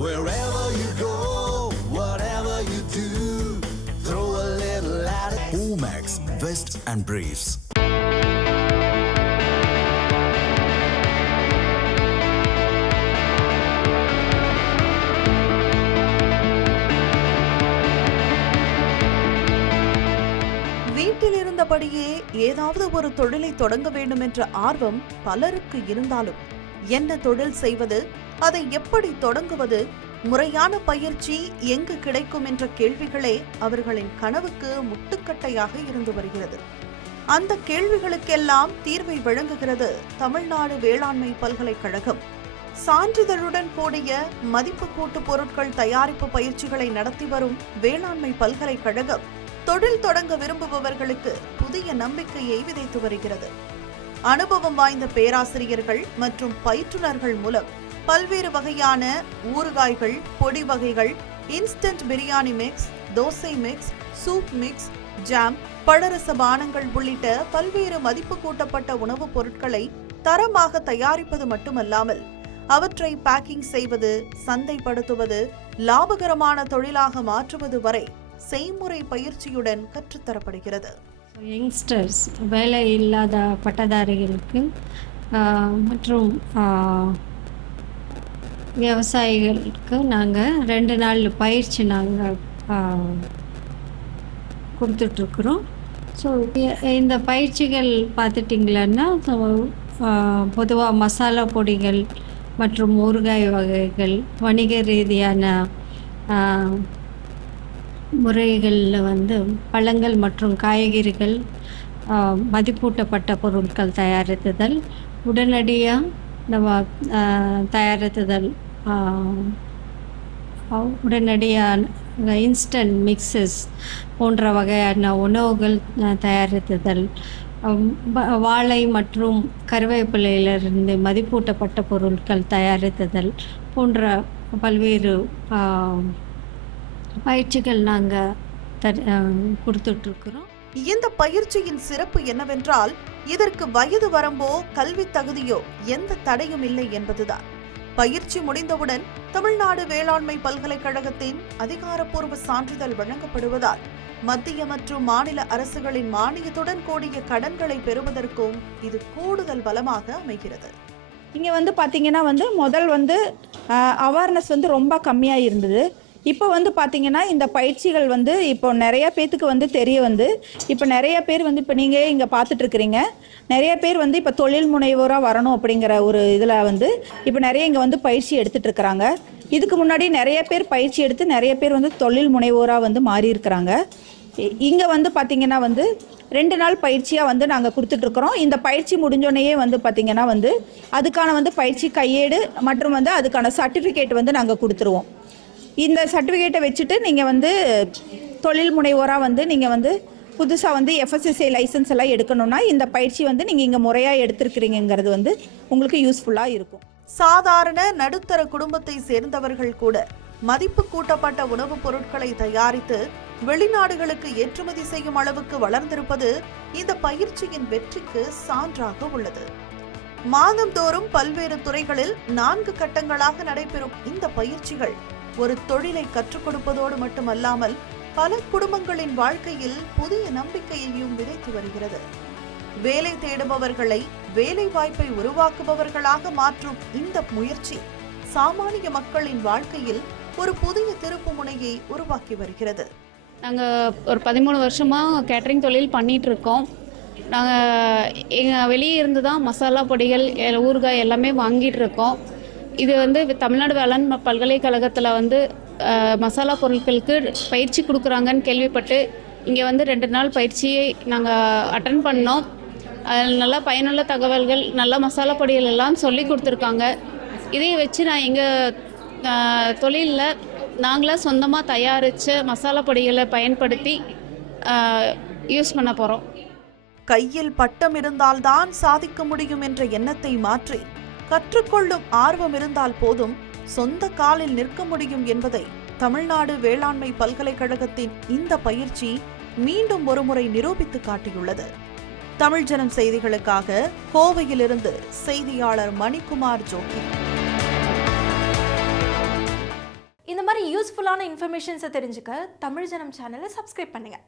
Wherever you go, whatever you do, throw a little at it. Omax, Vest and Briefs. வீட்டில் இருந்தபடியே ஏதாவது ஒரு தொழிலை தொடங்க வேண்டும் என்ற ஆர்வம் பலருக்கு இருந்தாலும் என்ன தொழில் செய்வது, அதை எப்படி தொடங்குவது, முறையான பயிற்சி எங்கு கிடைக்கும் என்ற கேள்விகளே அவர்களின் கனவுக்கு முட்டுக்கட்டையாக இருந்து வருகிறது. அந்த கேள்விகளுக்கெல்லாம் தீர்வை வழங்குகிறது தமிழ்நாடு வேளாண்மை பல்கலைக்கழகம். சான்றிதழுடன் கூடிய மதிப்பு கூட்டு பொருட்கள் தயாரிப்பு பயிற்சிகளை நடத்தி வரும் வேளாண்மை பல்கலைக்கழகம் தொழில் தொடங்க விரும்புபவர்களுக்கு புதிய நம்பிக்கையை விதைத்து வருகிறது. அனுபவம் வாய்ந்த பேராசிரியர்கள் மற்றும் பயிற்றுனர்கள் மூலம் பல்வேறு வகையான ஊறுகாய்கள், பொடி வகைகள், instant biryani mix, dosa mix, soup mix, jam, பழரச பானங்கள் உள்ளிட்ட பல்வேறு மதிப்பு கூட்டப்பட்ட உணவுப் பொருட்களை தரமாக தயாரிப்பது மட்டுமல்லாமல் அவற்றை பேக்கிங் செய்வது, சந்தைப்படுத்துவது, லாபகரமான தொழிலாக மாற்றுவது வரை செய்முறை பயிற்சியுடன் கற்றுத்தரப்படுகிறது. யங்ஸ்டர்ஸ், வேலை இல்லாத பட்டதாரிகளுக்கு மற்றும் விவசாயிகளுக்கு நாங்கள் 2 நாள் பயிற்சி நாங்கள் கொடுத்துட்ருக்குறோம். ஸோ இந்த பயிற்சிகள் பார்த்துட்டிங்களன்னா பொதுவாக மசாலா பொடிகள் மற்றும் ஊறுகாய் வகைகள், வணிக ரீதியான முறைகளில் பழங்கள் மற்றும் காய்கறிகள், மதிப்பூட்டப்பட்ட பொருட்கள் தயாரித்துதல், உடனடியாக நம்ம தயாரித்துதல், உடனடியாக இன்ஸ்டன்ட் மிக்சஸ் போன்ற வகையான உணவுகள் தயாரித்துதல், வாழை மற்றும் கருவேப்பிலையிலிருந்து மதிப்பூட்டப்பட்ட பொருட்கள் தயாரித்துதல் போன்ற பல்வேறு பயிற்சிகள் நாங்கள் கொடுத்துட்ருக்குறோம். இந்த பயிற்சியின் சிறப்பு என்னவென்றால், இதற்கு வயது வரம்போ கல்வி தகுதியோ எந்த தடையும் இல்லை என்பதுதான். பயிற்சி முடிந்தவுடன் தமிழ்நாடு வேளாண்மை பல்கலைக்கழகத்தின் அதிகாரப்பூர்வ சான்றிதழ் வழங்கப்படுவதால் மத்திய மற்றும் மாநில அரசுகளின் மானியத்துடன் கூடிய கடன்களை பெறுவதற்கும் இது கூடுதல் பலமாக அமைகிறது. இங்கே பார்த்தீங்கன்னா முதல் அவேர்னஸ் ரொம்ப கம்மியாக இருந்தது. இப்போ பார்த்தீங்கன்னா இந்த பயிற்சிகள் இப்போ நிறைய பேத்துக்கு தெரிய இப்போ நிறைய பேர் இப்போ நீங்கள் இங்கே பார்த்துட்ருக்குறீங்க. நிறைய பேர் இப்போ தொழில் முனைவோராக வரணும் அப்படிங்கிற ஒரு இதில் இப்போ நிறைய இங்கே பயிற்சி எடுத்துகிட்டு இருக்கிறாங்க. இதுக்கு முன்னாடி நிறைய பேர் பயிற்சி எடுத்து நிறைய பேர் தொழில் முனைவோராக மாறி இருக்கிறாங்க. இங்கே பார்த்தீங்கன்னா 2 நாள் பயிற்சியாக நாங்கள் கொடுத்துட்ருக்குறோம். இந்த பயிற்சி முடிஞ்சோடனேயே பார்த்தீங்கன்னா அதுக்கான பயிற்சி கையேடு மற்றும் அதுக்கான சர்டிஃபிகேட் நாங்கள் கொடுத்துருவோம். இந்த சர்டிஃபிகேட்டை வச்சுட்டு நீங்கள் தொழில் முனைவோராக நீங்கள் புதுசாக FSSAI லைசன்ஸ் எல்லாம் எடுக்கணும்னா இந்த பயிற்சி நீங்கள் இங்கே முறையாக எடுத்திருக்கிறீங்கிறது உங்களுக்கு யூஸ்ஃபுல்லாக இருக்கும். சாதாரண நடுத்தர குடும்பத்தை சேர்ந்தவர்கள் கூட மதிப்பு கூட்டப்பட்ட உணவுப் பொருட்களை தயாரித்து வெளிநாடுகளுக்கு ஏற்றுமதி செய்யும் அளவுக்கு வளர்ந்திருப்பது இந்த பயிற்சியின் வெற்றிக்கு சான்றாக உள்ளது. மாதந்தோறும் பல்வேறு துறைகளில் 4 கட்டங்களாக நடைபெறும் இந்த பயிற்சிகள் ஒரு தொழிலை கற்றுக் கொடுப்பதோடு மட்டுமல்லாமல் பல குடும்பங்களின் வாழ்க்கையில் புதிய நம்பிக்கையையும் விதைத்து வருகிறது. வேலை தேடுபவர்களை வேலை வாய்ப்பை உருவாக்குபவர்களாக மாற்றும் இந்த முயற்சி சாமானிய மக்களின் வாழ்க்கையில் ஒரு புதிய திருப்பு முனையை உருவாக்கி வருகிறது. நாங்கள் ஒரு 13 வருஷமாக கேட்டரிங் தொழில் பண்ணிகிட்டு இருக்கோம். நாங்கள் வெளியே இருந்து தான் மசாலா பொடிகள், ஊறுகாய் எல்லாமே வாங்கிட்டு இருக்கோம். இது தமிழ்நாடு வேளாண் பல்கலைக்கழகத்தில் மசாலா பொருட்களுக்கு பயிற்சி கொடுக்குறாங்கன்னு கேள்விப்பட்டு இங்கே 2 நாள் பயிற்சியை நாங்கள் அட்டன் பண்ணோம். அதில் நல்ல பயனுள்ள தகவல்கள், நல்ல மசாலா பொடிகள் எல்லாம் சொல்லி கொடுத்துருக்காங்க. இதை வச்சு நான் எங்கள் தொழிலில் நாங்களாக சொந்தமாக தயாரித்த மசாலா பொடிகளை பயன்படுத்தி யூஸ் பண்ண போகிறோம். கையில் பட்டம் இருந்தால்தான் சாதிக்க முடியும் என்ற எண்ணத்தை மாற்றி கற்றுக்கொள்ளும் ஆர்வம் இருந்தால் போதும் சொந்த காலில் நிற்க முடியும் என்பதை தமிழ்நாடு வேளாண்மை பல்கலைக்கழகத்தின் இந்த பயிற்சி மீண்டும் ஒருமுறை நிரூபித்து காட்டியுள்ளது. தமிழ் ஜனம் செய்திகளுக்காக கோவையிலிருந்து செய்தியாளர் மணிக்குமார் ஜோக்கி. மாதிரி யூஸ்ஃபுல்லான இன்ஃபர்மேஷன்ஸை தெரிஞ்சுக்க தமிழ் ஜனம் சேனலை சப்ஸ்கிரைப் பண்ணுங்கள்.